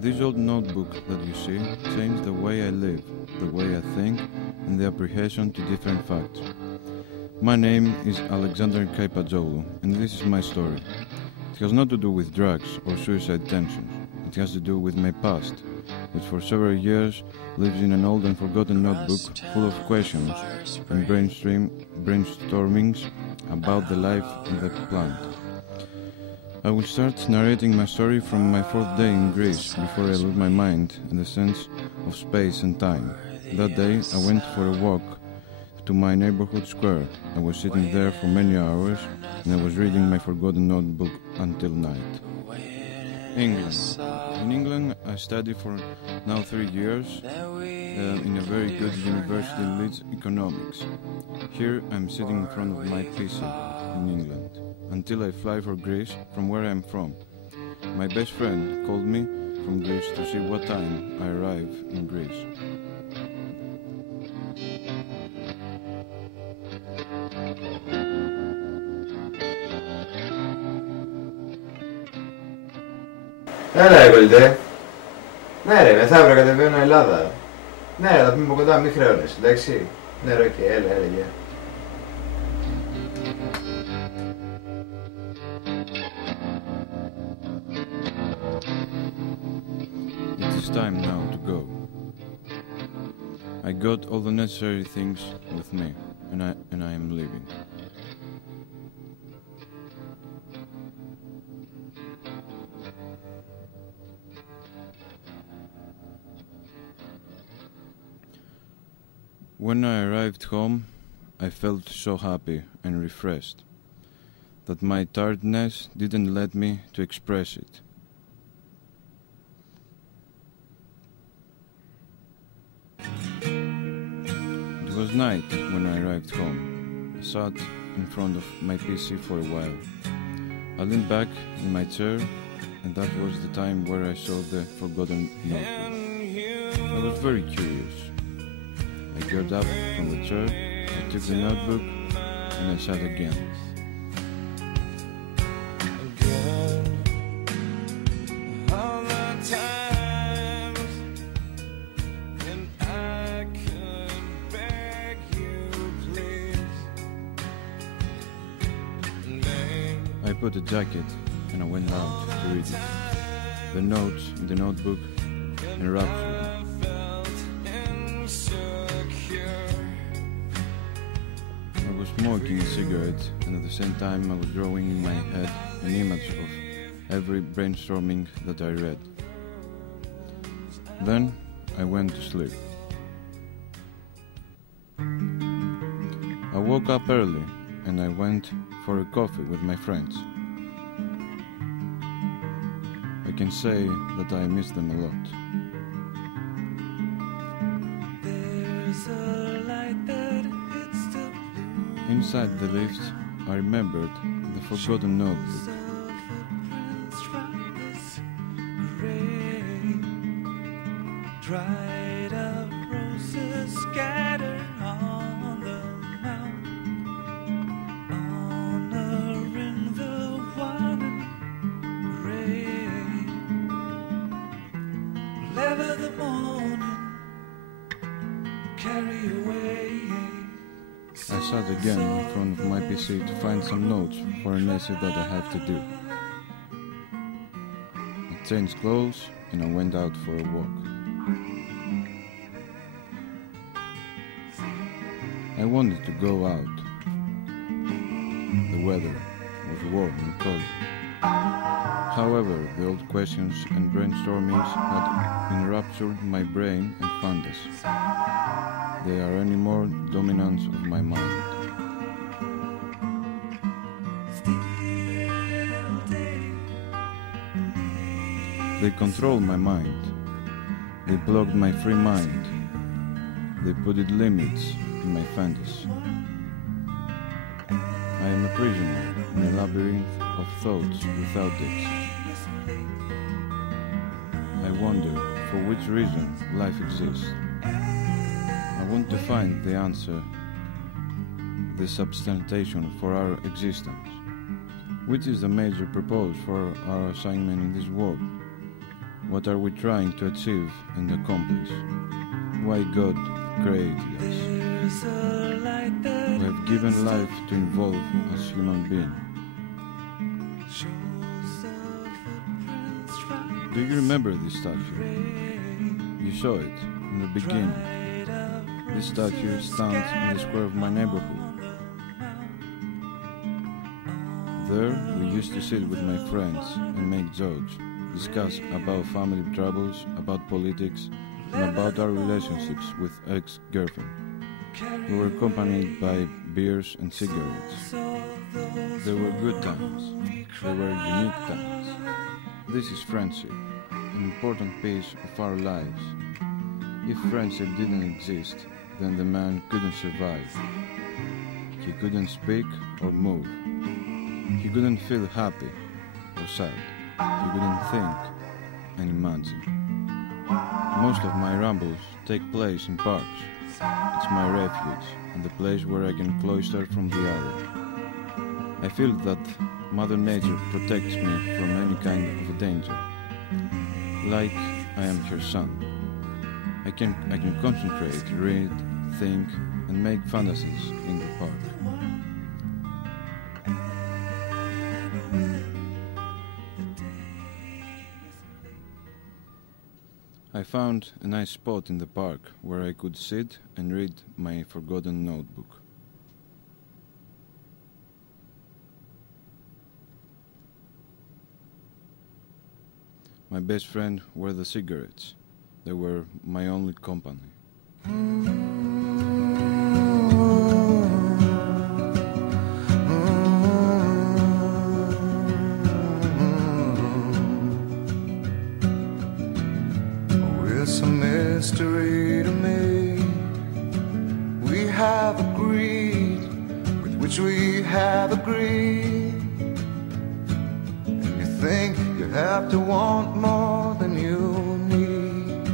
This old notebook that you see changed the way I live, the way I think, and the apprehension to different facts. My name is Alexander Kaipatzoglou, and this is my story. It has not to do with drugs or suicide tensions. It has to do with my past, which for several years lives in an old and forgotten notebook full of questions and brainstormings about the life in the planet. I will start narrating my story from my fourth day in Greece before I lose my mind and the sense of space and time. That day I went for a walk to my neighborhood square. I was sitting there for many hours and I was reading my forgotten notebook until night. England. In England I studied for now 3 years in a very good university, Leeds Economics. Here I'm sitting in front of my PC in England until I fly for Greece from where I'm from. My best friend called me from Greece to see what time I arrive in Greece. Έλα ρε κολλητέ. Ναι ρε, μεθαύριο κατεβαίνω Ελλάδα. Ναι ρε, θα πούμε από κοντά, μην χρεώνεσαι, εντάξει. Ναι ρε, οκ, έλα, γεια. It is time now to go. I got all the necessary things with me, and I am leaving. When I arrived home, I felt so happy and refreshed that my tiredness didn't let me to express it. It was night when I arrived home. I sat in front of my PC for a while. I leaned back in my chair, and that was the time where I saw the forgotten notebook. I was very curious. I got up from the chair, I took the notebook, and I sat again. I put a jacket and I went out to read it. The notes in the notebook enraptured me. I was smoking a cigarette and at the same time I was drawing in my head an image of every brainstorming that I read. Then I went to sleep. I woke up early and I went for a coffee with my friends. I can say that I miss them a lot. Inside the lift, I remembered the forgotten notebook. Dried up roses scattered on the mount, honoring the one gray. Lever the morning, carry away. I sat again in front of my PC to find some notes for an essay that I have to do. I changed clothes and I went out for a walk. I wanted to go out. The weather was warm and cozy. However, the old questions and brainstormings had enraptured my brain and fantasy. They are any more dominants of my mind. They control my mind. They blocked my free mind. They put limits in my fantasy. I am a prisoner in a labyrinth of thoughts without exit. I wonder for which reason life exists. I want to find the answer, the substantiation for our existence. Which is the major purpose for our assignment in this world? What are we trying to achieve and accomplish? Why God created us? There's a light that We have given life to evolve as human beings. shows the footprints from Do you remember this statue? You saw it in the beginning. This statue stands in the square of my neighborhood. There, we used to sit with my friends and make jokes, discuss about family troubles, about politics, and about our relationships with ex-girlfriend. We were accompanied by beers and cigarettes. They were good times. They were unique times. This is friendship, an important piece of our lives. If friendship didn't exist, then the man couldn't survive. He couldn't speak or move. He couldn't feel happy or sad. He couldn't think and imagine. Most of my rambles take place in parks. It's my refuge and the place where I can cloister from the other. I feel that Mother Nature protects me from any kind of danger. Like I am her son. I can concentrate, read, think, and make fantasies in the park. I found a nice spot in the park where I could sit and read my forgotten notebook. My best friend were the cigarettes. They were my only company. It's a mystery to me. We have agreed with which we have agreed. And you think you have to want more than you need.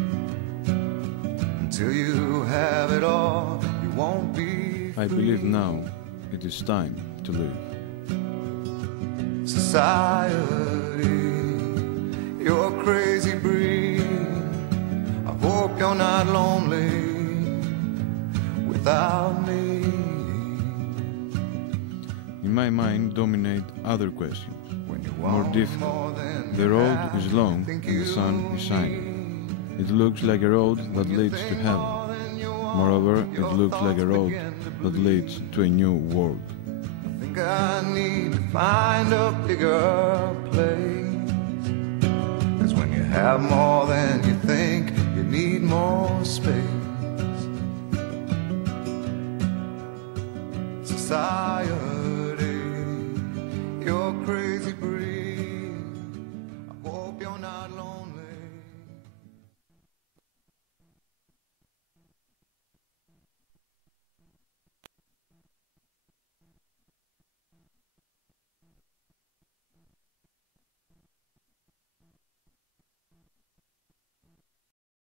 Until you have it all, you won't be free. I believe now it is time to live. Society, you're a crazy breed. I hope you're not lonely without me. In my mind dominate other questions, When you more want difficult. more than The you road have, is long think and the sun you is shining. need. It looks like a road that You leads to think heaven. more than you want, Moreover, it your looks like a thoughts road begin to that bleed. leads to a new world. I think I need to find a bigger place. 'Cause when you have more than you think, you need more space. Society.